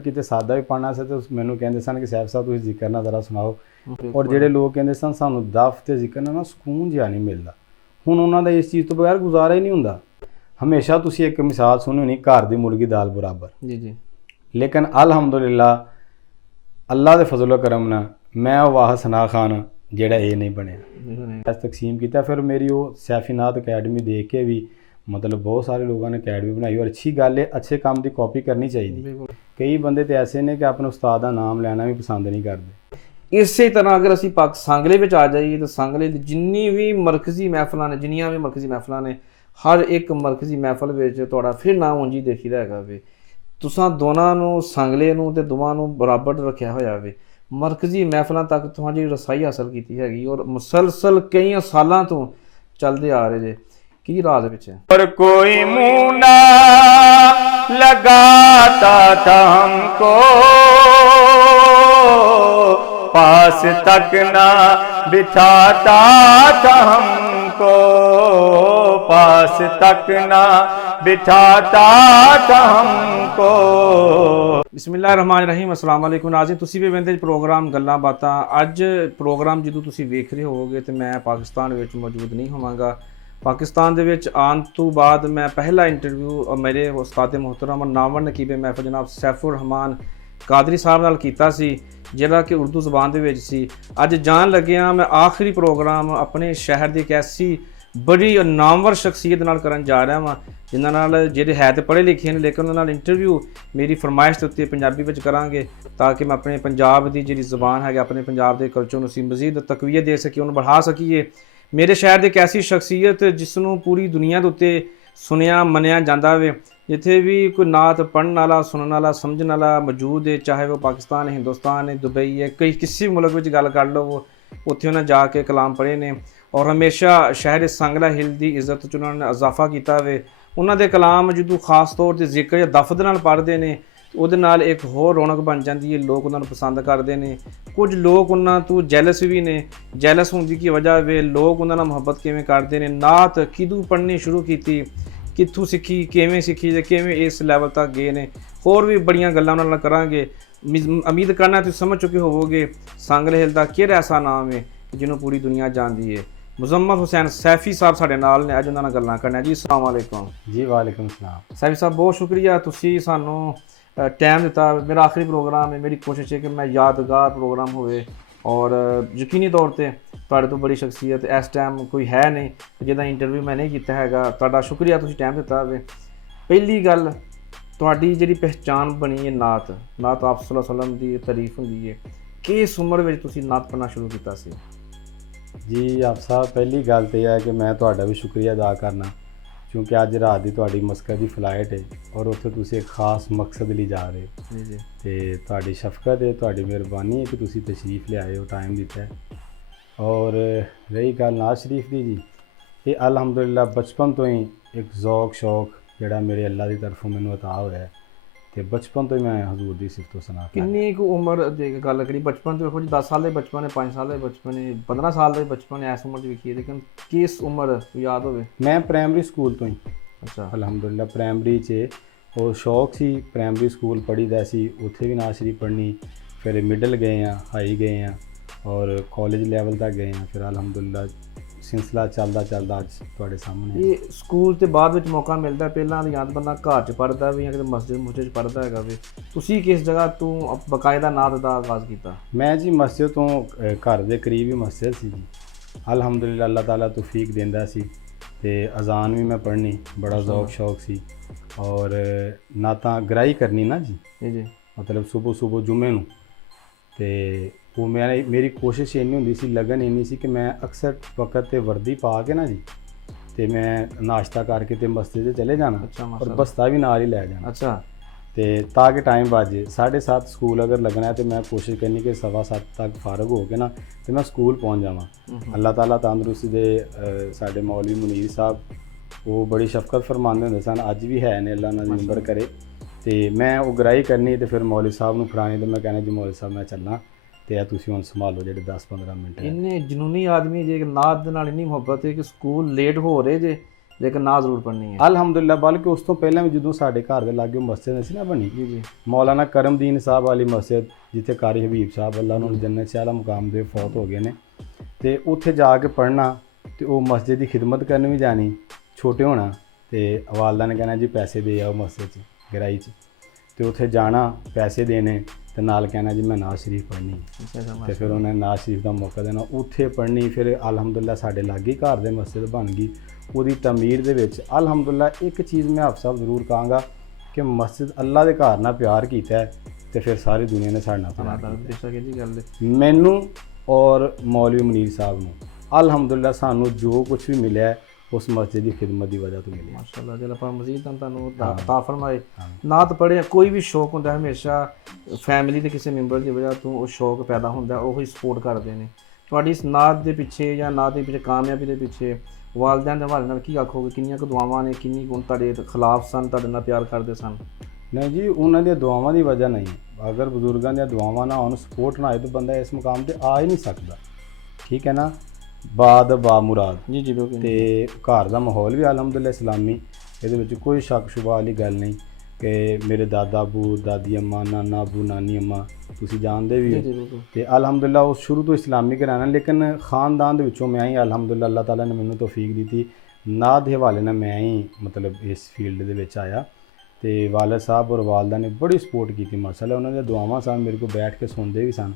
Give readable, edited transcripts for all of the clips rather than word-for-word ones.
ਕਿਤੇ ਸਾਦਾ ਵੀ ਪੜ੍ਹਨਾ ਸੀ ਤੇ ਮੈਨੂੰ ਕਹਿੰਦੇ ਸਨ ਕਿ ਸੈਫ ਸਾਹਿਬ ਤੁਸੀਂ ਜ਼ਿਕਰ ਨਾ ਜ਼ਰਾ ਸੁਣਾਓ। ਔਰ ਜਿਹੜੇ ਲੋਕ ਕਹਿੰਦੇ ਸਨ ਸਾਨੂੰ ਦਫ਼ ਤੇ ਜ਼ਿਕਰ ਨਾਲ ਨਾ ਸਕੂਨ ਜਿਹਾ ਨਹੀਂ ਮਿਲਦਾ। ਹੁਣ ਉਹਨਾਂ ਦਾ ਇਸ ਚੀਜ਼ ਤੋਂ ਬਗੈਰ ਗੁਜ਼ਾਰਾ ਹੀ ਨਹੀਂ ਹੁੰਦਾ। ਹਮੇਸ਼ਾ ਤੁਸੀਂ ਇੱਕ ਮਿਸਾਲ ਸੁਣੀ ਹੋਣੀ, ਘਰ ਦੀ ਮੁਰਗੀ ਦਾਲ ਬਰਾਬਰ। ਜੀ ਜੀ। ਲੇਕਿਨ ਅਲਹਮਦੁਲਿਲਾ ਅੱਲਾ ਦੇ ਫਜ਼ਲ ਕਰਮ ਨਾਲ ਮੈਂ ਉਹ ਵਾਹ ਸਨਾ ਖਾਨ ਜਿਹੜਾ ਇਹ ਨਹੀਂ ਬਣਿਆ। ਤਕਸੀਮ ਕੀਤਾ ਫਿਰ ਮੇਰੀ ਉਹ ਸੈਫੀਨਾਤ ਅਕੈਡਮੀ ਦੇਖ ਕੇ ਵੀ मतलब बहुत सारे लोगों ने अकैडमी बनाई और अच्छी गल है, अच्छे काम की कॉपी करनी चाहिए। कई बंदे तो ऐसे ने कि अपने उस्ताद का नाम लेना भी पसंद नहीं करते। इसे तरह अगर असी सांगले में आ जाइए तो सांगले की जिन्नी भी मरकजी महफिल ने, जिन्नियां भी मरकजी महफिल ने, हर एक मरकजी महफिल में फिर नाम उंजी देखीदा है वे। तुसां दोनों नूं सांगले नूं ते दोवां नूं बराबर रखिया होया वे। मरकजी महफिलों तक तुहां जी रसाई हासिल की हैगी और मुसलसल कई सालों तो चलते आ रहे जे। की राज विच है? पर कोई मुंह ना लगाता था हमको, पास तक ना बिठाता था हमको, पास तक ना बिठाता था हमको। बिस्मिल्लाहिर्रहमानिर्रहीम। अस्सलाम वालेकुम नाज़रीन, तुसी भी वेंदे प्रोग्राम गल्लां बातां। अज प्रोग्राम जो तुसी वेख रहे होवोगे तो मैं पाकिस्तान विच मौजूद नहीं होवांगा। पाकिस्तान दे विच आन तो बाद मैं पहला इंटरव्यू मेरे उस्ताद मोहतरम नावल नकीबे महफिल जनाब सैफुर रहमान कादरी साहब नाल कीता सी, जिहड़ा कि उर्दू ज़बान दे विच सी। अज जान लग्या मैं आखिरी प्रोग्राम अपने शहर की एक ऐसी बड़ी नामवर शख्सियत नाल करन जा रहा वां, जिन्हां नाल जिहड़े है तो पढ़े लिखे ने लेकिन उन्हां नाल इंटरव्यू मेरी फरमाइश दे उत्ते पंजाबी विच करांगे ताकि मैं अपने पंजाब की जिहड़ी ज़बान है, अपने पंजाब के कल्चर नूं असीं मज़ीद तकवीयत दे सकीए, उन्हूं बढ़ा सकीए। मेरे शहर की एक ऐसी शख्सियत जिसनों पूरी दुनिया के उत्ते सुनिया मनिया जाता है, जिथे भी कोई नात पढ़ने वाला, सुनने वाला, समझने वाला मौजूद है, चाहे वो पाकिस्तान है, हिंदुस्तान है, दुबई है, कई किसी भी मुल्क में गल कर लो, वो उत्थे उन्हें जाके कलाम पढ़े ने और हमेशा शहर सांगला हिल की इज्जत च उन्होंने इजाफा किया वे। उन्होंने कलाम जो खास तौर पर जिक्र या दफ दे नाल पढ़ते हैं ਉਹਦੇ ਨਾਲ ਇੱਕ ਹੋਰ ਰੌਣਕ ਬਣ ਜਾਂਦੀ ਹੈ, ਲੋਕ ਉਹਨਾਂ ਨੂੰ ਪਸੰਦ ਕਰਦੇ ਨੇ। ਕੁਝ ਲੋਕ ਉਹਨਾਂ ਤੋਂ ਜੈਲਸ ਵੀ ਨੇ, ਜੈਲਸ ਹੋਣ ਦੀ ਕੀ ਵਜ੍ਹਾ ਵੇ ਲੋਕ ਉਹਨਾਂ ਨਾਲ ਮੁਹੱਬਤ ਕਿਵੇਂ ਕਰਦੇ ਨੇ। ਨਾਤ ਕਿਦੋਂ ਪੜ੍ਹਨੀ ਸ਼ੁਰੂ ਕੀਤੀ, ਕਿੱਥੋਂ ਸਿੱਖੀ, ਕਿਵੇਂ ਸਿੱਖੀ ਤੇ ਕਿਵੇਂ ਇਸ ਲੈਵਲ ਤੱਕ ਗਏ ਨੇ, ਹੋਰ ਵੀ ਬੜੀਆਂ ਗੱਲਾਂ ਉਹਨਾਂ ਨਾਲ ਕਰਾਂਗੇ। ਉਮੀਦ ਕਰਨਾ ਤੁਸੀਂ ਸਮਝ ਚੁੱਕੇ ਹੋਵੋਗੇ सांगले हिल ਦਾ ਕਿਹੜਾ ਐਸਾ ਨਾਮ ਹੈ ਜਿਹਨੂੰ ਪੂਰੀ ਦੁਨੀਆ ਜਾਣਦੀ ਹੈ। मुजम्मल हुसैन सैफी साहब साडे नाल ने, अज उन्हां नाल गल्लां करना जी। अस्सलाम वालेकुम जी। वालेकुम सलाम। सैफी साहब बहुत शुक्रिया, तुसी सानू टाइम दिता। मेरा आखिरी प्रोग्राम है, मेरी कोशिश है कि मैं यादगार प्रोग्राम होवे और यकीनी तौर पर तुहाडे तो बड़ी शख्सियत इस टाइम कोई है नहीं जिहदा इंटरव्यू मैं नहीं कीता हैगा। तुहाडा शुक्रिया, तुसी टाइम दिता होवे। पहली गल तुहाडी जिहड़ी पहचान बनी है नात आप सल्लल्लाहु अलैहि वसल्लम दी तारीफ हुंदी है, किस उम्र विच तुसी नात पढ़ना शुरू कीता सी? जी आप साहब, पहली गल तो यह है कि मैं तुहाडा भी शुक्रिया अदा करना, क्योंकि अज रात की तुहाडी मस्कत की फ्लाइट है और उत्थे तुसी एक खास मकसद लिए जा रहे हो। जी तो तुहाडी शफकत है, तुहाडी मेहरबानी है कि तुसी तशरीफ ले आए हो, टाइम दिता है। और रही गल नाज शरीफ की जी, ये अलहमदुलिल्लाह बचपन तो ही एक ज़ौक शौक जिहड़ा मेरे अल्लाह की तरफों मैनूं अता होया है ते बचपन तो ही मैं हजूर की सिफतो सना। किन्नी को उम्र दी गल करी? बचपन तो देखो जी 10 साल के बचपन है, 5 साल के बचपन है, 15 साल के बचपन है, इस उम्र च वेखिए, लेकिन किस उम्र याद होवे? मैं प्राइमरी स्कूल तो ही। अच्छा। अलहमदुलिल्लाह प्राइमरी च और शौक सी, प्राइमरी स्कूल पढ़ी दा सी, उत्थे भी नाज शरीफ पढ़नी, फिर मिडल गए हैं, हाई गए हैं और कॉलेज लैवल तक गए हैं। फिर अलहमदुलिल्लाह सिलसिला चलदा चलदा अज तुहाडे सामने। ये स्कूल ते बाद विच मौका मिलदा, पहलां दी याद बंदा घर च पढ़दा भी, किते मस्जिद मुस्जिद पढ़दा हैगा वे। तुसी किस जगह तो बाकायदा नात दा आगाज़ कीता? मैं जी मस्जिद तो घर दे करीब ही मस्जिद सी जी। अलहमदुलिल्लाह अल्लाह ताला तौफीक देंदा सी ते अजान भी मैं पढ़नी, बड़ा ज़ौक शौक सी और नातां गराई करनी ना जी। जी मतलब सुबह सुबह जुम्मे नूं ते वो मेरी कोशिश इन्नी होंदी सी, लगन इन्नी सी कि मैं अक्सर वक्त ते वर्दी पा के ना जी ते मैं नाश्ता करके ते मस्जिद चले जाना। अच्छा। और बस्ता भी नाल ही लै जाना। अच्छा। तो ताकि टाइम बाजे 7:30 स्कूल अगर लगना है तो मैं कोशिश करनी कि 7:15 तक फारग हो के ना तो मैं स्कूल पहुँच जावां। अल्लाह ताला तंदरुस्ती दे साडे मौलवी मुनीर साहब वो बड़ी शफकत फरमाते होंदे सन, अज भी है ने, अल्लाह नाल उम्र करे। तो मैं वो गराई करनी तो फिर मौलवी साहब नूं फड़ानी तो मैं कहना जी मौलवी साहब मैं चलना ਤੇ ਤੁਸੀਂ ਹੁਣ ਸੰਭਾਲੋ ਜਿਹੜੇ 10-15 ਮਿੰਟ। ਇੰਨੇ ਜਨੂਨੀ ਆਦਮੀ ਜੇ ਨਾਤ ਦੇ ਨਾਲ ਇੰਨੀ ਮੁਹੱਬਤ ਹੈ ਕਿ ਸਕੂਲ ਲੇਟ ਹੋ ਰਹੇ ਜੇ ਲੇਕਿਨ ਨਾ ਜ਼ਰੂਰ ਪੜ੍ਹਨੀ ਹੈ। ਅਲਹਮਦੁਲਿਲਾ, ਬਲਕਿ ਉਸ ਤੋਂ ਪਹਿਲਾਂ ਵੀ ਜਦੋਂ ਸਾਡੇ ਘਰ ਦੇ ਲਾਗੇ ਮਸਜਿਦ ਨਹੀਂ ਸੀ ਨਾ ਬਣੀ, ਜੀ ਜੀ ਮੌਲਾਨਾ ਕਰਮਦੀਨ ਸਾਹਿਬ ਵਾਲੀ ਮਸਜਿਦ, ਜਿੱਥੇ ਕਾਰੀ ਹਬੀਬ ਸਾਹਿਬ ਅੱਲਾ ਉਹਨਾਂ ਨੂੰ ਜੰਨਤ 'ਚ ਆਲਾ ਮੁਕਾਮ ਦੇ ਫੌਤ ਹੋ ਗਏ ਨੇ, ਤੇ ਉੱਥੇ ਜਾ ਕੇ ਪੜ੍ਹਨਾ ਤੇ ਉਹ ਮਸਜਿਦ ਦੀ ਖਿਦਮਤ ਕਰਨ ਵੀ ਜਾਣੀ, ਛੋਟੇ ਹੋਣਾ ਤੇ ਵਾਲਦਾ ਨੇ ਕਹਿਣਾ ਜੀ ਪੈਸੇ ਦੇ ਆਓ ਮਸਜਿਦ 'ਚ ਗਰਾਈ 'ਚ, ਤੇ ਉੱਥੇ ਜਾਣਾ ਪੈਸੇ ਦੇਣੇ ਤੇ ਨਾਲ ਕਹਿਣਾ ਜੀ ਮੈਂ ਨਾਜ਼ ਸ਼ਰੀਫ ਪੜ੍ਹਨੀ, ਤੇ ਫਿਰ ਉਹਨੇ ਨਾਜ਼ ਸ਼ਰੀਫ ਦਾ ਮੌਕਾ ਦੇਣਾ, ਉੱਥੇ ਪੜ੍ਹਨੀ। ਫਿਰ ਅਲਹਮਦੁਲਿਲਾ ਸਾਡੇ ਲਾਗੇ ਘਰ ਦੇ ਮਸਜਿਦ ਬਣ ਗਈ, ਉਹਦੀ ਤਮੀਰ ਦੇ ਵਿੱਚ ਅਲਹਮਦੁਲਿਲਾ ਇੱਕ ਚੀਜ਼ ਮੈਂ ਆਪ ਸਭ ਜ਼ਰੂਰ ਕਹਾਂਗਾ ਕਿ ਮਸਜਿਦ ਅੱਲਾ ਦੇ ਘਰ ਨਾਲ ਪਿਆਰ ਕੀਤਾ ਹੈ ਤੇ ਫਿਰ ਸਾਰੀ ਦੁਨੀਆ ਨੇ ਸਾਡੇ ਨਾਲ ਪਿਆਰ ਕੀਤਾ। ਮੈਨੂੰ ਔਰ ਮੌਲਵੀ ਮਨੀਰ ਸਾਹਿਬ ਨੂੰ ਅਲਹਮਦੁਲਿਲਾ ਸਾਨੂੰ ਜੋ ਕੁਝ ਵੀ ਮਿਲਿਆ ਉਸ ਮਸਜਿਦ ਦੀ ਖਿਦਮਤ ਦੀ ਵਜ੍ਹਾ ਤੋਂ ਮਿਲਿਆ। ਮਾਸ਼ਾਅੱਲਾ, ਜਲ ਆਪਾਂ ਮਜ਼ੀਦ ਤੁਹਾਨੂੰ ਤਾ ਫਰਮਾਏ। ਨਾਤ ਪੜ੍ਹਿਆ ਕੋਈ ਵੀ ਸ਼ੌਕ ਹੁੰਦਾ ਹਮੇਸ਼ਾ ਫੈਮਿਲੀ ਦੇ ਕਿਸੇ ਮੈਂਬਰ ਦੀ ਵਜ੍ਹਾ ਤੋਂ ਉਹ ਸ਼ੌਕ ਪੈਦਾ ਹੁੰਦਾ, ਉਹ ਹੀ ਸਪੋਰਟ ਕਰਦੇ ਨੇ। ਤੁਹਾਡੀ ਇਸ ਨਾਤ ਦੇ ਪਿੱਛੇ ਜਾਂ ਨਾਤ ਦੇ ਪਿੱਛੇ ਕਾਮਯਾਬੀ ਦੇ ਪਿੱਛੇ ਵਾਲਿਦੈਨ ਦੇ ਹਵਾਲੇ ਨਾਲ ਕੀ ਆਖੋਗੇ? ਕਿੰਨੀਆਂ ਕੁ ਦੁਆਵਾਂ ਨੇ, ਕਿੰਨੀ ਕੁ ਤੁਹਾਡੇ ਖਿਲਾਫ ਸਨ, ਤੁਹਾਡੇ ਨਾਲ ਪਿਆਰ ਕਰਦੇ ਸਨ? ਨਹੀਂ ਜੀ, ਉਹਨਾਂ ਦੀਆਂ ਦੁਆਵਾਂ ਦੀ ਵਜ੍ਹਾ ਨਹੀਂ, ਅਗਰ ਬਜ਼ੁਰਗਾਂ ਦੀਆਂ ਦੁਆਵਾਂ ਨਾ ਹੋਣ, ਸਪੋਰਟ ਨਾ ਹੋਏ ਤਾਂ ਬੰਦਾ ਇਸ ਮੁਕਾਮ 'ਤੇ ਆ ਹੀ ਨਹੀਂ ਸਕਦਾ, ਠੀਕ ਹੈ ਨਾ। ਬਾਦ ਬਾ ਮੁਰਾਦ ਜੀ ਜੀ ਬਿਲਕੁਲ। ਤੇ ਘਰ ਦਾ ਮਾਹੌਲ ਵੀ ਅਲਹਮਦੁਲਿਲਾ ਇਸਲਾਮੀ, ਇਹਦੇ ਵਿੱਚ ਕੋਈ ਸ਼ੱਕ ਸ਼ੁਬਾ ਵਾਲੀ ਗੱਲ ਨਹੀਂ ਕਿ ਮੇਰੇ ਦਾਦਾ ਅਬੂ, ਦਾਦੀ ਅੰਮਾ, ਨਾਨਾ ਅਬੂ, ਨਾਨੀ ਅੰਮਾ ਤੁਸੀਂ ਜਾਣਦੇ ਵੀ ਹੋ, ਤੇ ਅਲਹਮਦੁਲਿਲਾ ਉਹ ਸ਼ੁਰੂ ਤੋਂ ਇਸਲਾਮੀ ਘਰਾਣਾ, ਲੇਕਿਨ ਖਾਨਦਾਨ ਦੇ ਵਿੱਚੋਂ ਮੈਂ ਹੀ ਅਲਹਮਦੁਲਿਲਾ ਅੱਲਾਹ ਤਾਲਾ ਨੇ ਮੈਨੂੰ ਤੌਫੀਕ ਦਿੱਤੀ, ਨਾਤ ਦੇ ਹਵਾਲੇ ਨਾਲ ਮੈਂ ਹੀ ਮਤਲਬ ਇਸ ਫੀਲਡ ਦੇ ਵਿੱਚ ਆਇਆ। ਤੇ ਵਾਲਿਦ ਸਾਹਿਬ ਔਰ ਵਾਲਦਾ ਨੇ ਬੜੀ ਸਪੋਰਟ ਕੀਤੀ ਮਾਸ਼ਾਅੱਲਾ, ਉਹਨਾਂ ਦੀਆਂ ਦੁਆਵਾਂ ਸਨ, ਮੇਰੇ ਕੋਲ ਬੈਠ ਕੇ ਸੁਣਦੇ ਵੀ ਸਨ।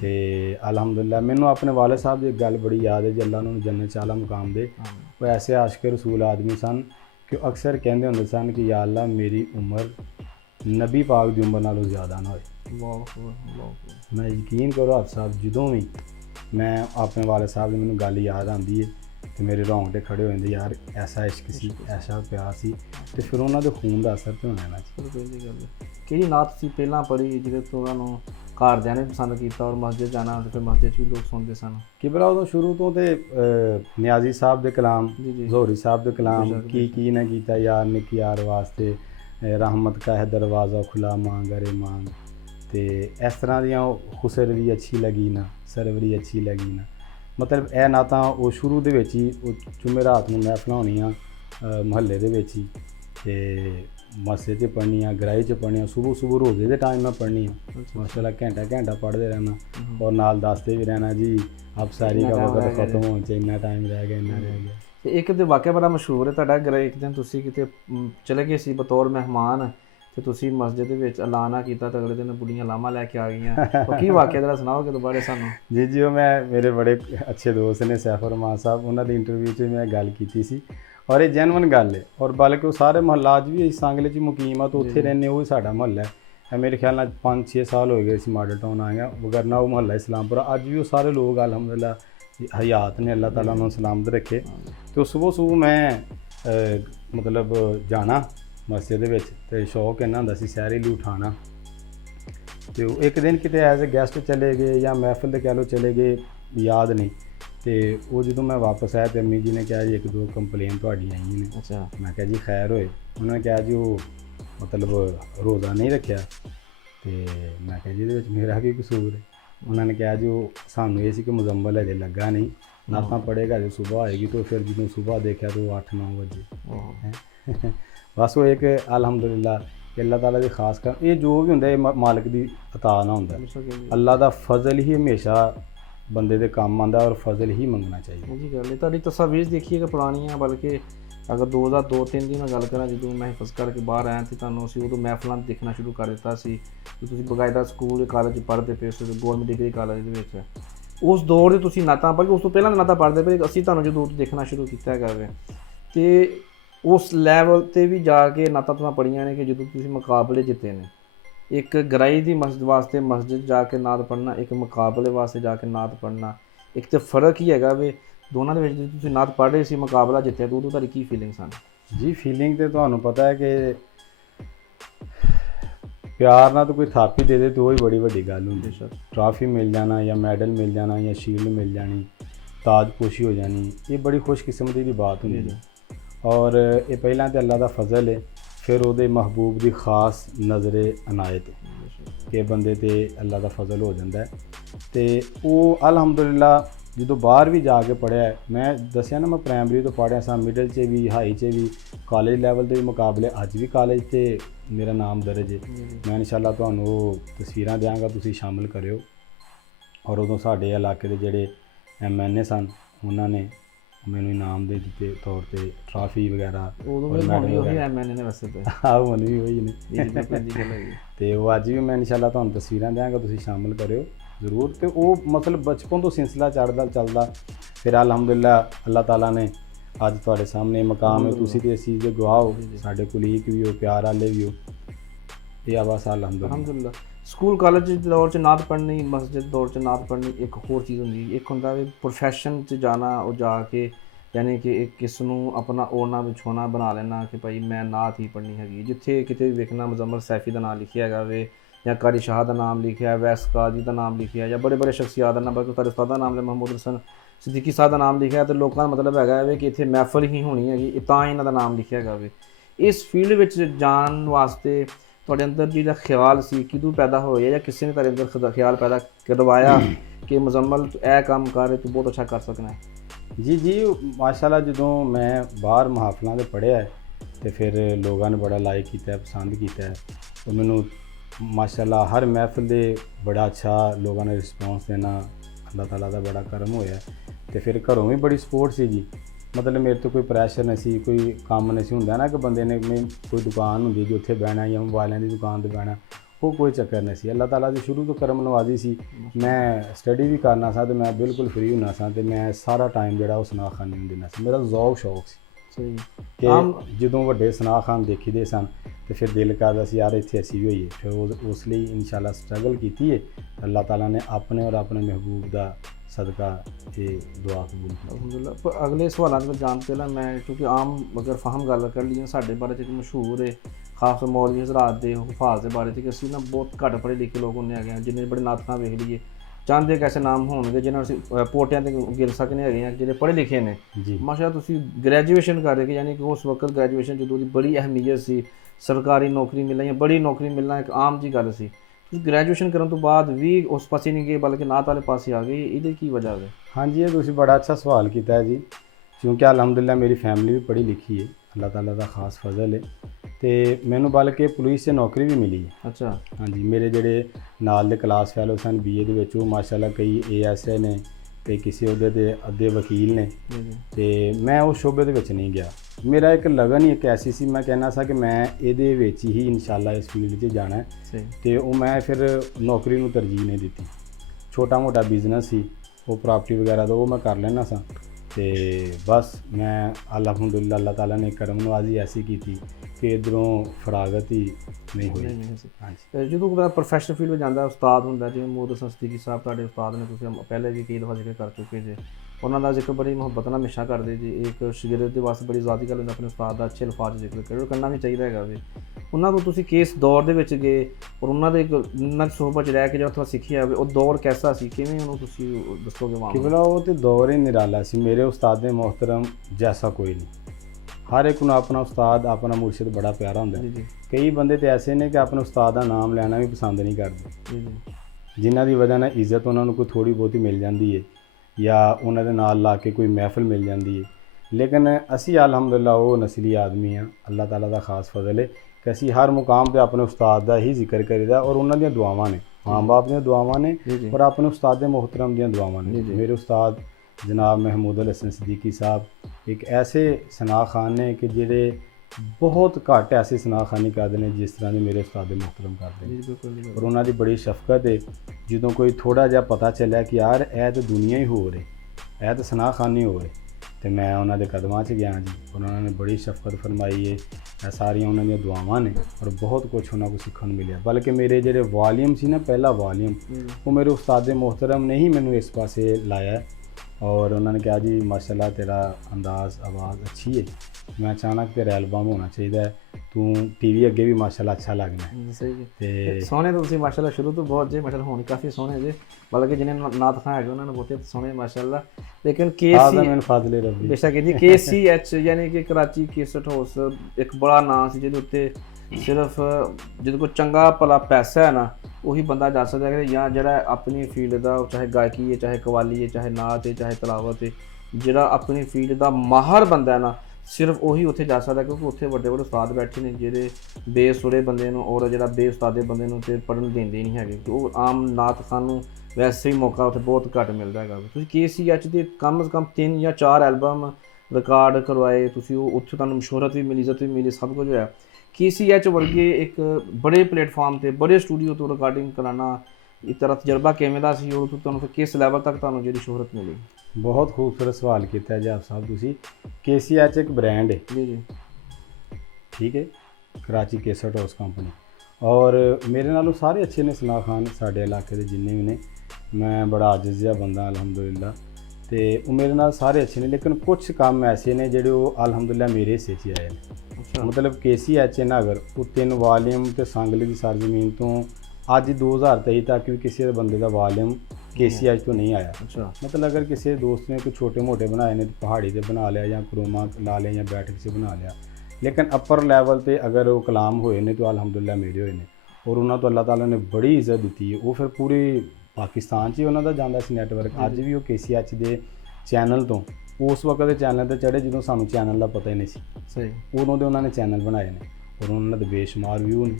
ਤੇ ਅਲਹਮਦੁਲਿਲਾ ਮੈਨੂੰ ਆਪਣੇ ਵਾਲਿਦ ਸਾਹਿਬ ਦੀ ਇੱਕ ਗੱਲ ਬੜੀ ਯਾਦ ਹੈ ਜੀ, ਅੱਲਾ ਉਹਨਾਂ ਨੂੰ ਜੰਨਤ 'ਚ ਆਲਾ ਮੁਕਾਮ ਦੇ। ਉਹ ਐਸੇ ਆਸ਼ਕ ਰਸੂਲ ਆਦਮੀ ਸਨ ਕਿ ਉਹ ਅਕਸਰ ਕਹਿੰਦੇ ਹੁੰਦੇ ਸਨ ਕਿ ਯਾ ਅੱਲਾ ਮੇਰੀ ਉਮਰ ਨਬੀ ਪਾਕ ਦੀ ਉਮਰ ਨਾਲੋਂ ਜ਼ਿਆਦਾ ਨਾ ਹੋਏ। ਮੈਂ ਯਕੀਨ ਕਰੋ ਆਪ ਸਾਹਿਬ, ਜਦੋਂ ਵੀ ਮੈਂ ਆਪਣੇ ਵਾਲਿਦ ਸਾਹਿਬ ਦੀ ਮੈਨੂੰ ਗੱਲ ਯਾਦ ਆਉਂਦੀ ਹੈ ਤੇ ਮੇਰੇ ਰੌਂਗਟੇ ਖੜੇ ਹੋ ਜਾਂਦੇ, ਯਾਰ ਐਸਾ ਇਸ਼ਕ ਸੀ, ਐਸਾ ਪਿਆਰ ਸੀ, ਤੇ ਫਿਰ ਉਹਨਾਂ ਦੇ ਖੂਨ ਦਾ ਅਸਰ ਤੇ ਹੋਣਾ ਨਾ। ਕਿਹੜੀ ਨਾਤ ਸੀ ਪਹਿਲਾਂ ਪੜ੍ਹੀ ਜਿਹਦੇ ਤੋਂ ਉਹਨਾਂ ਨੂੰ ਘਰਦਿਆਂ ਨੇ ਪਸੰਦ ਕੀਤਾ ਔਰ ਮਸਜਿਦ ਜਾਣਾ ਤੇ ਫਿਰ ਮਸਜਿਦ 'ਚ ਵੀ ਲੋਕ ਸੁਣਦੇ ਸਨ? ਕਿਬਰਾ ਉਦੋਂ ਸ਼ੁਰੂ ਤੋਂ ਤੇ ਨਿਆਜ਼ੀ ਸਾਹਿਬ ਦੇ ਕਲਾਮ, ਜ਼ੋਹਰੀ ਸਾਹਿਬ ਦੇ ਕਲਾਮ, ਕੀ ਨਾ ਕੀਤਾ ਯਾਰ ਨੇ ਕੀ ਯਾਰ ਵਾਸਤੇ, ਰਹਿਮਤ ਕਾ ਹੈ ਦਰਵਾਜ਼ਾ ਖੁੱਲਾ ਮਾਂਗ ਅਰੇ ਮਾਂਗ, ਤੇ ਇਸ ਤਰ੍ਹਾਂ ਦੀਆਂ ਖੁਸਰਵੀ ਅੱਛੀ ਲੱਗੀ ਨਾ, ਸਰਵਰੀ ਅੱਛੀ ਲੱਗੀ ਨਾ, ਮਤਲਬ ਇਹ ਨਾ ਤਾਂ ਉਹ ਸ਼ੁਰੂ ਦੇ ਵਿੱਚ ਹੀ ਉਹ ਜੁਮੇਰਾਤ ਨੂੰ ਮਹਿਫਲਾਂ ਹੋਣੀਆਂ ਮੁਹੱਲੇ ਦੇ ਵਿੱਚ ਹੀ, ਤੇ ਮਸਜਿਦ 'ਚ ਪੜ੍ਹਨੀਆਂ, ਗਰਾਈ 'ਚ ਪੜ੍ਹਨੀਆਂ, ਸੁਬਹ ਰੋਜ਼ੇ ਦੇ ਟਾਈਮ ਮੈਂ ਪੜ੍ਹਨੀ ਮਾਸ਼ਾਅੱਲਾ, ਘੰਟਾ ਪੜ੍ਹਦੇ ਰਹਿਣਾ ਔਰ ਨਾਲ ਦੱਸਦੇ ਵੀ ਰਹਿਣਾ ਜੀ ਆਪ ਸਾਰੀ ਦਾ ਵਕਤ ਖਤਮ ਹੋਣ 'ਚ ਇੰਨਾ ਟਾਈਮ ਰਹਿ ਗਿਆ, ਇੰਨਾ ਰਹਿ ਗਿਆ। ਤੇ ਇੱਕ ਤੇ ਵਾਕਿਆ ਬੜਾ ਮਸ਼ਹੂਰ ਹੈ ਤੁਹਾਡਾ, ਗਰਾਈ ਇੱਕ ਦਿਨ ਤੁਸੀਂ ਕਿਤੇ ਚਲੇ ਗਏ ਸੀ ਬਤੌਰ ਮਹਿਮਾਨ ਤੇ ਤੁਸੀਂ ਮਸਜਿਦ ਦੇ ਵਿੱਚ ਐਲਾਨਾ ਕੀਤਾ ਤੇ ਅਗਲੇ ਦਿਨ ਬੁੜੀਆਂ ਲਾਮਾ ਲੈ ਕੇ ਆ ਗਈਆਂ, ਉਹ ਕੀ ਵਾਕਿਆ ਜਰਾ ਸੁਣਾਓਗੇ ਦੁਬਾਰਾ ਸਾਨੂੰ? ਜੀ ਉਹ ਮੈਂ ਮੇਰੇ ਬੜੇ ਅੱਛੇ ਦੋਸਤ ਨੇ ਸੈਫ ਰਮਾਨ ਸਾਹਿਬ, ਉਹਨਾਂ ਦੀ ਇੰਟਰਵਿਊ 'ਚ ਮੈਂ ਗੱਲ ਕੀਤੀ ਸੀ ਔਰ ਇਹ ਜੈਨੂਅਨ ਗੱਲ ਹੈ, ਔਰ ਬਲਕਿ ਉਹ ਸਾਰੇ ਮੁਹੱਲਾ ਅੱਜ ਵੀ ਸੰਗਲੇ 'ਚ ਮੁਕੀਮ ਆ, ਤਾਂ ਉੱਥੇ ਰਹਿੰਦੇ, ਉਹ ਹੀ ਸਾਡਾ ਮੁਹੱਲਾ ਹੈ। ਮੇਰੇ ਖਿਆਲ ਨਾਲ 5-6 ਸਾਲ ਹੋ ਗਏ ਸੀ ਮਾਡਲ ਟਾਊਨ ਆਇਆ, ਵਗਰਨਾ ਉਹ ਮੁਹੱਲਾ ਇਸਲਾਮਪੁਰਾ, ਅੱਜ ਵੀ ਉਹ ਸਾਰੇ ਲੋਕ ਅਲਹਮਦੁਲਿਲਾ ਹਯਾਤ ਨੇ, ਅੱਲਾਹ ਤਾਲਾ ਨੂੰ ਸਲਾਮਤ ਰੱਖੇ। ਤੇ ਉਹ ਸੁਬਹ ਮੈਂ ਮਤਲਬ ਜਾਣਾ ਮਸਜਿਦ ਦੇ ਵਿੱਚ, ਤੇ ਸ਼ੌਕ ਇਹਨਾਂ ਹੁੰਦਾ ਸੀ ਸਹਿਰੀ ਲਈ ਉਠਾਉਣਾ, ਤੇ ਉਹ ਇੱਕ ਦਿਨ ਕਿਤੇ ਐਜ਼ ਅ ਗੈਸਟ ਚਲੇ ਗਏ ਜਾਂ ਮਹਿਫਿਲ ਦੇ ਕਹਿ ਲਓ ਚਲੇ ਗਏ, ਯਾਦ ਨਹੀਂ, ਤੇ ਉਹ ਜਦੋਂ ਮੈਂ ਵਾਪਸ ਆਇਆ ਤੇ ਅੰਮੀ ਜੀ ਨੇ ਕਿਹਾ ਜੀ 1-2 ਕੰਪਲੇਨ ਤੁਹਾਡੀਆਂ ਆਈਆਂ ਨੇ। ਅੱਛਾ। ਮੈਂ ਕਿਹਾ ਜੀ ਖੈਰ ਹੋਏ? ਉਹਨਾਂ ਨੇ ਕਿਹਾ ਜੀ ਉਹ ਮਤਲਬ ਰੋਜ਼ਾ ਨਹੀਂ ਰੱਖਿਆ, ਤੇ ਮੈਂ ਕਿਹਾ ਜੀ ਇਹਦੇ ਵਿੱਚ ਮੇਰਾ ਕੀ ਕਸੂਰ ਹੈ? ਉਹਨਾਂ ਨੇ ਕਿਹਾ ਜੀ ਉਹ ਸਾਨੂੰ ਇਹ ਸੀ ਕਿ ਮੁਜ਼ੰਮਲ ਹਜੇ ਲੱਗਾ ਨਹੀਂ, ਨਾ ਤਾਂ ਪੜ੍ਹੇਗਾ ਜੇ ਸੁਬਹ ਆਏਗੀ, ਤਾਂ ਫਿਰ ਜਦੋਂ ਸੁਬਹ ਦੇਖਿਆ ਤਾਂ ਉਹ 8-9 ਵਜੇ। ਬਸ ਉਹ ਇੱਕ ਅਲਹਮਦੁਲਿਲਾ ਅੱਲਾਹ ਤਾਲਾ ਦੀ ਖਾਸ ਕਰ, ਇਹ ਜੋ ਵੀ ਹੁੰਦਾ ਇਹ ਮਾਲਕ ਦੀ ਅਤਾ ਨਾ ਹੁੰਦਾ, ਅੱਲਾਹ ਦਾ ਫਜ਼ਲ ਹੀ ਹਮੇਸ਼ਾ ਬੰਦੇ ਦੇ ਕੰਮ ਆਉਂਦਾ ਔਰ ਫਜ਼ਲ ਹੀ ਮੰਗਣਾ ਚਾਹੀਦਾ। ਜੀ ਗੱਲ ਹੈ, ਤੁਹਾਡੀ ਤਸਵੀਰ ਦੇਖੀਏਗਾ ਪੁਰਾਣੀਆਂ, ਬਲਕਿ ਅਗਰ 2002-3 ਦੀ ਮੈਂ ਗੱਲ ਕਰਾਂ, ਜਦੋਂ ਮੈਂ ਹਿਫਜ਼ ਕਰਕੇ ਬਾਹਰ ਆਇਆ ਤੇ ਤੁਹਾਨੂੰ ਅਸੀਂ ਉਦੋਂ ਮਹਿਫਲਾਂ ਦੇਖਣਾ ਸ਼ੁਰੂ ਕਰ ਦਿੱਤਾ ਸੀ, ਤੁਸੀਂ ਬਕਾਇਦਾ ਸਕੂਲ ਕਾਲਜ ਪੜ੍ਹਦੇ ਪਏ ਸੀ, ਗੌਰਮੈਂਟ ਡਿਗਰੀ ਕਾਲਜ ਦੇ ਵਿੱਚ, ਉਸ ਦੌਰ ਦੇ ਤੁਸੀਂ ਨਾਤਾਂ ਪੜ੍ਹ ਕੇ, ਉਸ ਤੋਂ ਪਹਿਲਾਂ ਨਾਤਾਂ ਪੜ੍ਹਦੇ ਪਏ, ਅਸੀਂ ਤੁਹਾਨੂੰ ਜਦੋਂ ਦੇਖਣਾ ਸ਼ੁਰੂ ਕੀਤਾ ਹੈਗਾ ਵੇ, ਤੇ ਉਸ ਲੈਵਲ 'ਤੇ ਵੀ ਜਾ ਕੇ ਨਾਤਾਂ ਤਾਂ ਪੜ੍ਹੀਆਂ ਨੇ ਕਿ ਜਦੋਂ ਤੁਸੀਂ ਮੁਕਾਬਲੇ ਜਿੱਤੇ ਨੇ, ਇੱਕ ਗਰਾਈ ਦੀ ਮਸਜਿਦ ਵਾਸਤੇ ਮਸਜਿਦ ਜਾ ਕੇ ਨਾਤ ਪੜ੍ਹਨਾ, ਇੱਕ ਮੁਕਾਬਲੇ ਵਾਸਤੇ ਜਾ ਕੇ ਨਾਤ ਪੜ੍ਹਨਾ, ਇੱਕ ਤੇ ਫ਼ਰਕ ਹੀ ਹੈਗਾ ਵੇ ਦੋਨਾਂ ਦੇ ਵਿੱਚ। ਜਦੋਂ ਤੁਸੀਂ ਨਾਤ ਪੜ੍ਹ ਰਹੇ ਸੀ, ਮੁਕਾਬਲਾ ਜਿੱਤਿਆ, ਤਾਂ ਉਦੋਂ ਤੁਹਾਡੀ ਕੀ ਫੀਲਿੰਗ ਸਨ? ਜੀ ਫੀਲਿੰਗ ਤੇ ਤੁਹਾਨੂੰ ਪਤਾ ਹੈ ਕਿ ਪਿਆਰ ਨਾਲ ਤਾਂ ਕੋਈ ਥਾਪੀ ਦੇ ਦੇ ਤਾਂ ਉਹ ਹੀ ਬੜੀ ਵੱਡੀ ਗੱਲ ਹੁੰਦੀ। ਟਰਾਫੀ ਮਿਲ ਜਾਣਾ ਜਾਂ ਮੈਡਲ ਮਿਲ ਜਾਣਾ ਜਾਂ ਸ਼ੀਲਡ ਮਿਲ ਜਾਣੀ, ਤਾਜਪੋਸ਼ੀ ਹੋ ਜਾਣੀ, ਇਹ ਬੜੀ ਖੁਸ਼ਕਿਸਮਤੀ ਦੀ ਬਾਤ ਹੁੰਦੀ ਹੈ। ਔਰ ਇਹ ਪਹਿਲਾਂ ਤਾਂ ਅੱਲਾ ਦਾ ਫਜ਼ਲ ਹੈ, ਫਿਰ ਉਹਦੇ ਮਹਿਬੂਬ ਦੀ ਖਾਸ ਨਜ਼ਰੇ ਅਨਾਇਤ ਕਿ ਬੰਦੇ 'ਤੇ ਅੱਲਾ ਦਾ ਫਜ਼ਲ ਹੋ ਜਾਂਦਾ ਹੈ। ਤੇ ਉਹ ਅਲਹਮਦੁਲਿਲਾ ਜਦੋਂ ਬਾਹਰ ਵੀ ਜਾ ਕੇ ਪੜ੍ਹਿਆ, ਮੈਂ ਦੱਸਿਆ ਨਾ ਮੈਂ ਪ੍ਰਾਇਮਰੀ ਤੋਂ ਪੜ੍ਹਿਆ ਸਾਂ, ਮਿਡਲ 'ਚ ਵੀ, ਹਾਈ 'ਚ ਵੀ, ਕਾਲਜ ਲੈਵਲ ਦੇ ਵੀ ਮੁਕਾਬਲੇ, ਅੱਜ ਵੀ ਕਾਲਜ 'ਤੇ ਮੇਰਾ ਨਾਮ ਦਰਜ ਹੈ। ਮੈਂ ਇਨਸ਼ਾਅੱਲਾ ਤੁਹਾਨੂੰ ਉਹ ਤਸਵੀਰਾਂ ਦਿਆਂਗਾ, ਤੁਸੀਂ ਸ਼ਾਮਿਲ ਕਰਿਓ। ਔਰ ਉਦੋਂ ਸਾਡੇ ਇਲਾਕੇ ਦੇ ਜਿਹੜੇ MNA ਸਨ, ਉਹਨਾਂ ਨੇ ਮੈਨੂੰ ਇਨਾਮ ਦੇ ਦਿੱਤੇ ਤੌਰ 'ਤੇ ਟਰਾਫੀ ਵਗੈਰਾ, ਉਦੋਂ ਵੀ ਉਹੀ MNA ਨੇ ਵੈਸੇ ਤੇ ਆਹ ਮੈਨੂੰ ਵੀ ਹੋਈ ਨੇ ਜੀ। ਤੇ ਉਹ ਅੱਜ ਵੀ ਮੈਂ ਇਨਸ਼ਾਅੱਲਾ ਤੁਹਾਨੂੰ ਤਸਵੀਰਾਂ ਦਿਆਂਗਾ, ਤੁਸੀਂ ਸ਼ਾਮਿਲ ਕਰਿਓ ਜ਼ਰੂਰ। ਤੇ ਉਹ ਮਤਲਬ ਬਚਪਨ ਤੋਂ ਸਿਲਸਿਲਾ ਚੱਲਦਾ ਫਿਰ ਅਲਹਮਦੁਲਿਲਾ ਅੱਲਾਹ ਤਾਲਾ ਨੇ ਅੱਜ ਤੁਹਾਡੇ ਸਾਹਮਣੇ ਮਕਾਮ ਹੈ, ਤੁਸੀਂ ਤੇ ਇਸ ਚੀਜ਼ ਦੇ ਗਵਾਹ ਹੋ, ਸਾਡੇ ਕੁਲੀਗ ਵੀ ਹੋ, ਪਿਆਰ ਵਾਲੇ ਵੀ ਹੋ, ਇਹ ਆਵਾਜ਼ ਅਲਹਮਦੁਲਿਲਾ। ਸਕੂਲ ਕਾਲਜ ਦੇ ਦੌਰ 'ਚ ਨਾਤ ਪੜ੍ਹਨੀ, ਮਸਜਿਦ ਦੌਰ 'ਚ ਨਾਤ ਪੜ੍ਹਨੀ ਇੱਕ ਹੋਰ ਚੀਜ਼ ਹੁੰਦੀ, ਇੱਕ ਹੁੰਦਾ ਵੀ ਪ੍ਰੋਫੈਸ਼ਨ 'ਚ ਜਾਣਾ, ਉਹ ਜਾ ਕੇ ਯਾਨੀ ਕਿ ਇੱਕ ਕਿਸ ਨੂੰ ਆਪਣਾ ਓੜਨਾ ਵਿਛੋਣਾ ਬਣਾ ਲੈਣਾ ਕਿ ਭਾਈ ਮੈਂ ਨਾਤ ਹੀ ਪੜ੍ਹਨੀ ਹੈਗੀ। ਜਿੱਥੇ ਕਿਤੇ ਵੀ ਵੇਖਣਾ ਮੁਜ਼ੰਮਲ ਸੈਫੀ ਦਾ ਨਾਮ ਲਿਖਿਆ ਹੈਗਾ ਵੇ, ਜਾਂ ਕਾਰੀ ਸ਼ਾਹ ਦਾ ਨਾਮ ਲਿਖਿਆ, ਵੈਸ ਕਾਜ਼ੀ ਦਾ ਨਾਮ ਲਿਖਿਆ, ਜਾਂ ਬੜੇ ਸ਼ਖਸੀਅਤ ਦਾ ਨਾਮ, ਬਲਕਿ ਤੁਹਾਡੇ ਉਸਤਾਦ ਦਾ ਨਾਮ ਹੈ ਮਹਿਮੂਦ ਹਸਨ ਸਿੱਦੀਕੀ ਸਾਹਿਬ ਦਾ ਨਾਮ ਲਿਖਿਆ, ਤੇ ਲੋਕਾਂ ਦਾ ਮਤਲਬ ਹੈਗਾ ਵੇ ਕਿ ਇੱਥੇ ਮਹਿਫਲ ਹੀ ਹੋਣੀ ਹੈਗੀ, ਤਾਂ ਇਹਨਾਂ ਦਾ ਨਾਮ ਲਿਖਿਆ ਹੈਗਾ ਵੇ। ਇਸ ਫੀਲਡ ਵਿੱਚ ਜਾਣ ਵਾਸਤੇ ਤੁਹਾਡੇ ਅੰਦਰ ਜਿਹੜਾ ਖਿਆਲ ਸੀ ਕਿਦੋਂ ਪੈਦਾ ਹੋਇਆ, ਜਾਂ ਕਿਸੇ ਨੇ ਤੁਹਾਡੇ ਅੰਦਰ ਖਿਆਲ ਪੈਦਾ ਕਰਵਾਇਆ ਕਿ ਮੁਜ਼ੰਮਲ ਇਹ ਕੰਮ ਕਰ ਰਹੇ, ਤੂੰ ਬਹੁਤ ਅੱਛਾ ਕਰ ਸਕਣਾ ਹੈ? ਜੀ ਮਾਸ਼ਾਅੱਲਾ, ਜਦੋਂ ਮੈਂ ਬਾਹਰ ਮਹਾਫਲਾਂ 'ਤੇ ਪੜ੍ਹਿਆ ਅਤੇ ਫਿਰ ਲੋਕਾਂ ਨੇ ਬੜਾ ਲਾਈਕ ਕੀਤਾ, ਪਸੰਦ ਕੀਤਾ, ਅਤੇ ਮੈਨੂੰ ਮਾਸ਼ਾਅੱਲਾ ਹਰ ਮਹਿਫਲ ਦੇ ਬੜਾ ਅੱਛਾ ਲੋਕਾਂ ਨੇ ਰਿਸਪੌਂਸ ਦੇਣਾ, ਅੱਲਾਹ ਤਾਲਾ ਦਾ ਬੜਾ ਕਰਮ ਹੋਇਆ। ਅਤੇ ਫਿਰ ਘਰੋਂ ਵੀ ਬੜੀ ਸਪੋਰਟ ਸੀ ਜੀ, ਮਤਲਬ ਮੇਰੇ ਤੋਂ ਕੋਈ ਪ੍ਰੈਸ਼ਰ ਨਹੀਂ ਸੀ, ਕੋਈ ਕੰਮ ਨਹੀਂ ਸੀ ਹੁੰਦਾ ਨਾ ਕਿ ਬੰਦੇ ਨੇ ਕੋਈ ਦੁਕਾਨ ਹੁੰਦੀ ਜੀ ਉੱਥੇ ਬਹਿਣਾ, ਜਾਂ ਮੋਬਾਈਲਾਂ ਦੀ ਦੁਕਾਨ 'ਤੇ ਬਹਿਣਾ, ਉਹ ਕੋਈ ਚੱਕਰ ਨਹੀਂ ਸੀ। ਅੱਲਾਹ ਤਾਲਾ ਦੀ ਸ਼ੁਰੂ ਤੋਂ ਕਰਮ ਨਵਾਜ਼ੀ ਸੀ। ਮੈਂ ਸਟੱਡੀ ਵੀ ਕਰਨਾ ਸਾਂ ਅਤੇ ਮੈਂ ਬਿਲਕੁਲ ਫਰੀ ਹੁੰਨਾ ਸਾਂ, ਅਤੇ ਮੈਂ ਸਾਰਾ ਟਾਈਮ ਜਿਹੜਾ ਉਹ ਸਨਾਹ ਖਾਨੇ ਨੂੰ ਦਿੰਦਾ ਸੀ। ਮੇਰਾ ਜ਼ੌਕ ਸ਼ੌਕ ਸੀ ਕਿ ਜਦੋਂ ਵੱਡੇ ਸਨਾਹ ਖਾਨ ਦੇਖੀਦੇ ਸਨ ਅਤੇ ਫਿਰ ਦਿਲ ਕਰਦਾ ਸੀ ਯਾਰ ਇੱਥੇ ਅਸੀਂ ਵੀ ਹੋਈਏ। ਫਿਰ ਉਸ ਲਈ ਇਨਸ਼ਾਅੱਲਾ ਸਟਰਗਲ ਕੀਤੀ ਹੈ, ਅੱਲਾਹ ਤਾਲਾ ਨੇ ਆਪਣੇ ਔਰ ਆਪਣੇ ਮਹਿਬੂਬ ਦਾ ਸਦਕਾ ਇਹ ਦੁਆ ਕਬੂਲ ਕੀਤੀ ਅਲਹਮਦੁਲਿਲਾ। ਪਰ ਅਗਲੇ ਸਵਾਲਾਂ ਤੋਂ ਜਾਣ ਤੋਂ ਪਹਿਲਾਂ ਮੈਂ ਕਿਉਂਕਿ ਆਮ ਅਗਰ ਫਹਮ ਗੱਲ ਕਰ ਲਈਏ ਸਾਡੇ ਬਾਰੇ 'ਚ ਇੱਕ ਮਸ਼ਹੂਰ ਹੈ ਖਾਸ ਮੌਲਵੀ ਹਜ਼ਰਾਤ ਦੇ ਹੁਫਾਜ਼ ਦੇ ਬਾਰੇ 'ਚ ਕਿ ਅਸੀਂ ਨਾ ਬਹੁਤ ਘੱਟ ਪੜ੍ਹੇ ਲਿਖੇ ਲੋਕ ਹੁੰਦੇ ਹੈਗੇ ਹਾਂ, ਜਿੰਨੇ ਬੜੇ ਨਾਤਖਾਂ ਵੇਖ ਲਈਏ ਚੰਦ ਇੱਕ ਐਸੇ ਨਾਮ ਹੋਣਗੇ ਜਿਹਨਾਂ ਨੂੰ ਅਸੀਂ ਪੋਟਿਆਂ 'ਤੇ ਗਿਣ ਸਕਦੇ ਹੈਗੇ ਹਾਂ ਜਿਹੜੇ ਪੜ੍ਹੇ ਲਿਖੇ ਨੇ। ਮਾਸ਼ਾਅੱਲਾ ਤੁਸੀਂ ਗ੍ਰੈਜੂਏਸ਼ਨ ਕਰ ਰਹੇ, ਯਾਨੀ ਕਿ ਉਸ ਵਕਤ ਗ੍ਰੈਜੂਏਸ਼ਨ ਜਦੋਂ ਦੀ ਬੜੀ ਅਹਿਮੀਅਤ ਸੀ, ਸਰਕਾਰੀ ਨੌਕਰੀ ਮਿਲਣਾ ਜਾਂ ਬੜੀ ਨੌਕਰੀ ਮਿਲਣਾ ਇੱਕ ਆਮ ਜੀ ਗੱਲ ਸੀ। ਤੁਸੀਂ ਗ੍ਰੈਜੂਏਸ਼ਨ ਕਰਨ ਤੋਂ ਬਾਅਦ ਵੀ ਉਸ ਪਾਸੇ ਨਹੀਂ ਗਏ ਬਲਕਿ ਨਾਤ ਵਾਲੇ ਪਾਸੇ ਆ ਗਏ, ਇਹਦੇ ਕੀ ਵਜ੍ਹਾ ਹੈ? ਹਾਂਜੀ, ਇਹ ਤੁਸੀਂ ਬੜਾ ਅੱਛਾ ਸਵਾਲ ਕੀਤਾ ਹੈ ਜੀ, ਕਿਉਂਕਿ ਅਲਹਮਦੁਲਿਲਾ ਮੇਰੀ ਫੈਮਿਲੀ ਵੀ ਪੜ੍ਹੀ ਲਿਖੀ ਹੈ, ਅੱਲਾਹ ਤਾਲਾ ਦਾ ਖਾਸ ਫਜ਼ਲ ਹੈ, ਅਤੇ ਮੈਨੂੰ ਬਲਕਿ ਪੁਲਿਸ 'ਚ ਨੌਕਰੀ ਵੀ ਮਿਲੀ ਹੈ। ਅੱਛਾ। ਹਾਂਜੀ, ਮੇਰੇ ਜਿਹੜੇ ਨਾਲ ਦੇ ਕਲਾਸ ਫੈਲੋ ਸਨ BA ਦੇ ਵਿੱਚ, ਉਹ ਮਾਸ਼ਾਅੱਲਾ ਕਈ ASA ਨੇ, ਤੇ ਕਿਸੇ ਉਹਦੇ 'ਤੇ ਅੱਧੇ ਵਕੀਲ ਨੇ, ਅਤੇ ਮੈਂ ਉਸ ਸ਼ੋਬੇ ਦੇ ਵਿੱਚ ਨਹੀਂ ਗਿਆ। ਮੇਰਾ ਇੱਕ ਲਗਨ ਹੀ ਇੱਕ ਐਸੀ ਸੀ, ਮੈਂ ਕਹਿਣਾ ਸਾਂ ਕਿ ਮੈਂ ਇਹਦੇ ਵਿੱਚ ਹੀ ਇਨਸ਼ਾਅੱਲਾ ਇਸ ਫੀਲਡ 'ਚ ਜਾਣਾ ਹੈ, ਅਤੇ ਉਹ ਮੈਂ ਫਿਰ ਨੌਕਰੀ ਨੂੰ ਤਰਜੀਹ ਨਹੀਂ ਦਿੱਤੀ। ਛੋਟਾ ਮੋਟਾ ਬਿਜ਼ਨਸ ਸੀ, ਉਹ ਪ੍ਰਾਪਰਟੀ ਵਗੈਰਾ ਦਾ ਉਹ ਮੈਂ ਕਰ ਲੈਣਾ ਸਾਂ, ਅਤੇ ਬਸ ਮੈਂ ਅਲਹਮਦੁਲਿਲਾ ਅੱਲਾਹ ਤਾਲਾ ਨੇ ਕਰਮ ਨਵਾਜ਼ੀ ਐਸੀ ਕੀਤੀ ਕਿ ਇੱਧਰੋਂ ਫਰਾਗਤ ਹੀ ਨਹੀਂ ਹੋਈ। ਹਾਂਜੀ, ਜਦੋਂ ਕੋਈ ਪ੍ਰੋਫੈਸ਼ਨਲ ਫੀਲਡ ਵਿੱਚ ਜਾਂਦਾ ਉਸਤਾਦ ਹੁੰਦਾ, ਜਿਵੇਂ ਮਹਿਮੂਦ ਹਸਨ ਸਿੱਦੀਕੀ ਸਾਹਿਬ ਤੁਹਾਡੇ ਉਸਤਾਦ ਨੇ, ਤੁਸੀਂ ਪਹਿਲੇ ਵੀ ਕਈ ਦਫਾ ਜ਼ਿਕਰ ਕਰ ਚੁੱਕੇ ਜੇ, ਉਹਨਾਂ ਦਾ ਜ਼ਿਕਰ ਬੜੀ ਮੁਹੱਬਤ ਨਾਲ ਹਮੇਸ਼ਾ ਕਰਦੇ ਜੀ। ਇੱਕ ਸ਼ਾਗਿਰਦ ਦੇ ਵਾਸਤੇ ਬੜੀ ਜ਼ਾਤੀ ਗੱਲ ਹੁੰਦਾ ਆਪਣੇ ਉਸਤਾਦ ਦਾ ਅੱਛੇ ਅਲਫਾਜ਼ ਜ਼ਿਕਰ ਕਰੋ, ਕਰਨਾ ਵੀ ਚਾਹੀਦਾ ਹੈਗਾ ਵੀ। ਉਹਨਾਂ ਤੋਂ ਤੁਸੀਂ ਕਿਸ ਦੌਰ ਦੇ ਵਿੱਚ ਗਏ ਔਰ ਉਹਨਾਂ ਦੇ ਉਹਨਾਂ ਦੀ ਸੋਹਬਤ 'ਚ ਰਹਿ ਕੇ ਜੋ ਉੱਥੋਂ ਸਿੱਖਿਆ ਹੋਵੇ, ਉਹ ਦੌਰ ਕੈਸਾ ਸੀ, ਕਿਵੇਂ ਉਹਨੂੰ ਤੁਸੀਂ ਦੱਸੋਗੇ? ਕਿਬਲਾ ਉਹ ਤਾਂ ਦੌਰ ਹੀ ਨਿਰਾਲਾ ਸੀ। ਮੇਰੇ ਉਸਤਾਦ ਮੁਹਤਰਮ ਜੈਸਾ ਕੋਈ ਨਹੀਂ। ਹਰ ਇੱਕ ਨੂੰ ਆਪਣਾ ਉਸਤਾਦ, ਆਪਣਾ ਮੁਰਸ਼ਿਦ ਬੜਾ ਪਿਆਰਾ ਹੁੰਦਾ। ਕਈ ਬੰਦੇ ਤਾਂ ਐਸੇ ਨੇ ਕਿ ਆਪਣੇ ਉਸਤਾਦ ਦਾ ਨਾਮ ਲੈਣਾ ਵੀ ਪਸੰਦ ਨਹੀਂ ਕਰਦੇ, ਜਿਨ੍ਹਾਂ ਦੀ ਵਜ੍ਹਾ ਨਾਲ ਇੱਜ਼ਤ ਉਹਨਾਂ ਨੂੰ ਕੋਈ ਥੋੜ੍ਹੀ ਬਹੁਤੀ ਮਿਲ ਜਾਂਦੀ ਹੈ, ਜਾਂ ਉਹਨਾਂ ਦੇ ਨਾਲ ਲਾ ਕੇ ਕੋਈ ਮਹਿਫਲ ਮਿਲ ਜਾਂਦੀ ਹੈ। ਲੇਕਿਨ ਅਸੀਂ ਅਲਹਮਦੁਲਿਲਾ ਉਹ ਨਸਲੀ ਆਦਮੀ ਹਾਂ, ਅੱਲਾਹ ਤਾਲਾ ਦਾ ਖਾਸ ਫਜ਼ਲ ਹੈ ਕਿ ਅਸੀਂ ਹਰ ਮੁਕਾਮ 'ਤੇ ਆਪਣੇ ਉਸਤਾਦ ਦਾ ਹੀ ਜ਼ਿਕਰ ਕਰੀਦਾ, ਔਰ ਉਹਨਾਂ ਦੀਆਂ ਦੁਆਵਾਂ ਨੇ, ਮਾਂ ਬਾਪ ਦੀਆਂ ਦੁਆਵਾਂ ਨੇ, ਔਰ ਆਪਣੇ ਉਸਤਾਦ ਮੁਹਤਰਮ ਦੀਆਂ ਦੁਆਵਾਂ ਨੇ। ਮੇਰੇ ਉਸਤਾਦ ਜਨਾਬ ਮਹਿਮੂਦ ਹਸਨ ਸਿੱਦੀਕੀ ਸਾਹਿਬ ਇੱਕ ਐਸੇ ਸਨਾਹ ਖਾਨ ਨੇ ਕਿ ਜਿਹੜੇ ਬਹੁਤ ਘੱਟ ਐਸੇ ਸਨਾਹ ਖਾਨੀ ਕਰਦੇ ਨੇ ਜਿਸ ਤਰ੍ਹਾਂ ਦੇ ਮੇਰੇ ਉਸਤਾਦ ਮੁਹਤਰਮ ਕਰਦੇ ਨੇ, ਔਰ ਉਹਨਾਂ ਦੀ ਬੜੀ ਸ਼ਫਕਤ ਹੈ। ਜਦੋਂ ਕੋਈ ਥੋੜ੍ਹਾ ਜਿਹਾ ਪਤਾ ਚੱਲਿਆ ਕਿ ਯਾਰ ਇਹ ਤਾਂ ਦੁਨੀਆ ਹੀ ਹੋ ਰਹੀ, ਇਹ ਤਾਂ ਸਨਾਹ ਖਾਨੀ ਹੋ ਰਹੀ, ਅਤੇ ਮੈਂ ਉਹਨਾਂ ਦੇ ਕਦਮਾਂ 'ਚ ਗਿਆ ਜੀ, ਉਹਨਾਂ ਨੇ ਬੜੀ ਸ਼ਫਕਤ ਫਰਮਾਈ ਹੈ। ਇਹ ਸਾਰੀਆਂ ਉਹਨਾਂ ਦੀਆਂ ਦੁਆਵਾਂ ਨੇ, ਔਰ ਬਹੁਤ ਕੁਛ ਉਹਨਾਂ ਕੋਲ ਸਿੱਖਣ ਨੂੰ ਮਿਲਿਆ। ਬਲਕਿ ਮੇਰੇ ਜਿਹੜੇ ਵਾਲੀਅਮ ਸੀ ਨਾ, ਪਹਿਲਾ ਵਾਲੀਅਮ, ਉਹ ਮੇਰੇ ਉਸਤਾਦ ਮੁਹਤਰਮ ਨੇ ਹੀ ਮੈਨੂੰ ਇਸ ਪਾਸੇ ਲਾਇਆ, ਔਰ ਉਹਨਾਂ ਨੇ ਕਿਹਾ ਜੀ ਮਾਸ਼ਾਅੱਲਾ ਤੇਰਾ ਅੰਦਾਜ਼ ਆਵਾਜ਼ ਅੱਛੀ ਹੈ, ਮੈਂ ਚਾਹਨਾ ਕਿ ਤੇਰਾ ਐਲਬਮ ਹੋਣਾ ਚਾਹੀਦਾ ਹੈ, ਤੂੰ TV ਅੱਗੇ ਵੀ ਮਾਸ਼ਾਅੱਲਾ ਅੱਛਾ ਲੱਗਣਾ ਹੈ। ਸਹੀ ਜੀ, ਤੇ ਸੋਹਣੇ ਤੁਸੀਂ ਮਾਸ਼ਾਅੱਲਾ ਸ਼ੁਰੂ ਤੋਂ ਬਹੁਤ ਜੇ ਮਾਸ਼ਾਅੱਲਾ ਹੁਣ ਕਾਫੀ ਸੋਹਣੇ ਜੇ, ਬਲਕਿ ਜਿਹਨੇ ਨਾਤ ਖਾਂ ਹੈਗੇ ਉਹਨਾਂ ਨੂੰ ਬਹੁਤੇ ਸੋਹਣੇ ਮਾਸ਼ਾਅੱਲਾ। ਲੇਕਿਨ ਬੇਸ਼ੱਕ ਜੀ KCH ਯਾਨੀ ਕਿ ਕਰਾਚੀ ਕੇਸਟ ਹਾਊਸ ਇੱਕ ਬੜਾ ਨਾਂ ਸੀ ਜਿਹਦੇ ਉੱਤੇ ਸਿਰਫ ਜਿਹਦੇ ਕੋਲ ਚੰਗਾ ਭਲਾ ਪੈਸਾ ਹੈ ਨਾ ਉਹੀ ਬੰਦਾ ਜਾ ਸਕਦਾ ਹੈ, ਜਾਂ ਜਿਹੜਾ ਆਪਣੀ ਫੀਲਡ ਦਾ, ਚਾਹੇ ਗਾਇਕੀ ਹੈ, ਚਾਹੇ ਕਵਾਲੀ ਹੈ, ਚਾਹੇ ਨਾਚ ਹੈ, ਚਾਹੇ ਤਲਾਵਤ ਹੈ, ਜਿਹੜਾ ਆਪਣੀ ਫੀਲਡ ਦਾ ਮਾਹਰ ਬੰਦਾ ਹੈ ਨਾ ਸਿਰਫ ਉਹੀ ਉੱਥੇ ਜਾ ਸਕਦਾ, ਕਿਉਂਕਿ ਉੱਥੇ ਵੱਡੇ ਵੱਡੇ ਉਸਤਾਦ ਬੈਠੇ ਨੇ ਜਿਹੜੇ ਬੇਸੁਰੇ ਬੰਦੇ ਨੂੰ ਔਰ ਜਿਹੜਾ ਬੇਉਸਤਾਦੇ ਬੰਦੇ ਨੂੰ ਤੇ ਪੜ੍ਹਨ ਦਿੰਦੇ ਨਹੀਂ ਹੈਗੇ। ਉਹ ਆਮ ਨਾਤ ਖਾਨ ਨੂੰ ਵੈਸੇ ਹੀ ਮੌਕਾ ਉੱਥੇ ਬਹੁਤ ਘੱਟ ਮਿਲਦਾ ਹੈਗਾ। ਤੁਸੀਂ KCH ਦੇ ਕਮ ਸੇ ਕਮ 3 ਜਾਂ 4 ਐਲਬਮ ਰਿਕਾਰਡ ਕਰਵਾਏ, ਤੁਸੀਂ ਉਹ ਉੱਥੇ ਤੁਹਾਨੂੰ ਸ਼ੋਹਰਤ ਵੀ ਮਿਲੀ, ਇੱਜ਼ਤ ਵੀ ਮਿਲੀ, ਸਭ ਕੁਝ ਹੋਇਆ। KCH ਵਰਗੇ ਇੱਕ ਬੜੇ ਪਲੇਟਫਾਰਮ ਤੇ ਬੜੇ ਸਟੂਡੀਓ ਤੋਂ ਰਿਕਾਰਡਿੰਗ ਕਰਾਉਣਾ, ਇੱਕ ਤਰ੍ਹਾਂ ਤਜਰਬਾ ਕਿਵੇਂ ਦਾ ਸੀ, ਉਹ ਤੁਹਾਨੂੰ ਫਿਰ ਕਿਸ ਲੈਵਲ ਤੱਕ ਤੁਹਾਨੂੰ ਜਿਹੜੀ ਸ਼ੋਹਰਤ ਮਿਲੀ? ਬਹੁਤ ਖੂਬਸੂਰਤ ਸਵਾਲ ਕੀਤਾ ਜੀ ਆਪ ਸਾਹਿਬ ਤੁਸੀਂ। KCH ਇੱਕ ਬ੍ਰਾਂਡ ਹੈ ਜੀ ਜੀ, ਠੀਕ ਹੈ, ਕਰਾਚੀ ਕੇਸਟ ਹਾਊਸ ਕੰਪਨੀ, ਔਰ ਮੇਰੇ ਨਾਲੋਂ ਸਾਰੇ ਅੱਛੇ ਨੇ ਸਨਾਹ ਖਾਨ ਸਾਡੇ ਇਲਾਕੇ ਦੇ ਜਿੰਨੇ ਵੀ ਨੇ। ਮੈਂ ਬੜਾ ਆਜਿਜ਼ ਜਿਹਾ ਬੰਦਾ ਅਲਹਮਦੁਲਿਲਾ, ਤੇ ਉਹ ਮੇਰੇ ਨਾਲ ਸਾਰੇ ਅੱਛੇ ਨੇ, ਲੇਕਿਨ ਕੁਝ ਕੰਮ ਐਸੇ ਨੇ ਜਿਹੜੇ ਉਹ ਅਲਹਮਦੁਲਿਲਾ ਮੇਰੇ ਹਿੱਸੇ 'ਚ ਆਏ ਨੇ। ਮਤਲਬ KCH ਹੈ ਨਾ, ਅਗਰ ਉਹ 3 ਵਾਲੀਅਮ ਤੇ ਸੰਗਲੀ ਦੀ ਸਰਜ਼ਮੀਨ ਤੋਂ ਅੱਜ 2023 ਤੱਕ ਵੀ ਕਿਸੇ ਬੰਦੇ ਦਾ ਵਾਲੀਅਮ KCH ਤੋਂ ਨਹੀਂ ਆਇਆ। ਮਤਲਬ ਅਗਰ ਕਿਸੇ ਦੋਸਤ ਨੇ ਕੋਈ ਛੋਟੇ ਮੋਟੇ ਬਣਾਏ ਨੇ, ਪਹਾੜੀ ਤੇ ਬਣਾ ਲਿਆ ਜਾਂ ਕਰੋਮਾ ਲਾ ਲਿਆ ਜਾਂ ਬੈਠਕ 'ਚ ਬਣਾ ਲਿਆ, ਲੇਕਿਨ ਅੱਪਰ ਲੈਵਲ ਤੇ ਅਗਰ ਉਹ ਕਲਾਮ ਹੋਏ ਨੇ ਤਾਂ ਅਲਹਮਦੁਲਿਲਾ ਮੇਰੇ ਹੋਏ ਨੇ, ਔਰ ਉਹਨਾਂ ਤੋਂ ਅੱਲਾਹ ਤਾਲਾ ਨੇ ਬੜੀ ਇੱਜ਼ਤ ਦਿੱਤੀ ਹੈ। ਉਹ ਫਿਰ ਪੂਰੇ ਪਾਕਿਸਤਾਨ 'ਚ ਹੀ ਉਹਨਾਂ ਦਾ ਜਾਂਦਾ ਸੀ ਨੈਟਵਰਕ। ਅੱਜ ਵੀ ਉਹ KCH ਦੇ ਚੈਨਲ ਤੋਂ, ਉਸ ਵਕਤ ਦੇ ਚੈਨਲ ਤੇ ਚੜ੍ਹੇ ਜਦੋਂ ਸਾਨੂੰ ਚੈਨਲ ਦਾ ਪਤਾ ਹੀ ਨਹੀਂ ਸੀ, ਸਹੀ, ਉਦੋਂ ਦੇ ਉਹਨਾਂ ਨੇ ਚੈਨਲ ਬਣਾਏ ਨੇ, ਔਰ ਉਹਨਾਂ ਦੇ ਬੇਸ਼ੁਮਾਰ ਵਿਊ ਨੇ।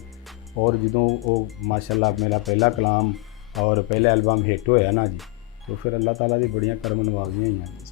ਔਰ ਜਦੋਂ ਉਹ ਮਾਸ਼ਾਅੱਲਾ ਮੇਰਾ ਪਹਿਲਾ ਕਲਾਮ ਔਰ ਪਹਿਲਾ ਐਲਬਮ ਹਿੱਟ ਹੋਇਆ ਨਾ ਜੀ, तो फिर अल्लाह ताला दी बड़ियां करम नवाजियां होईयां।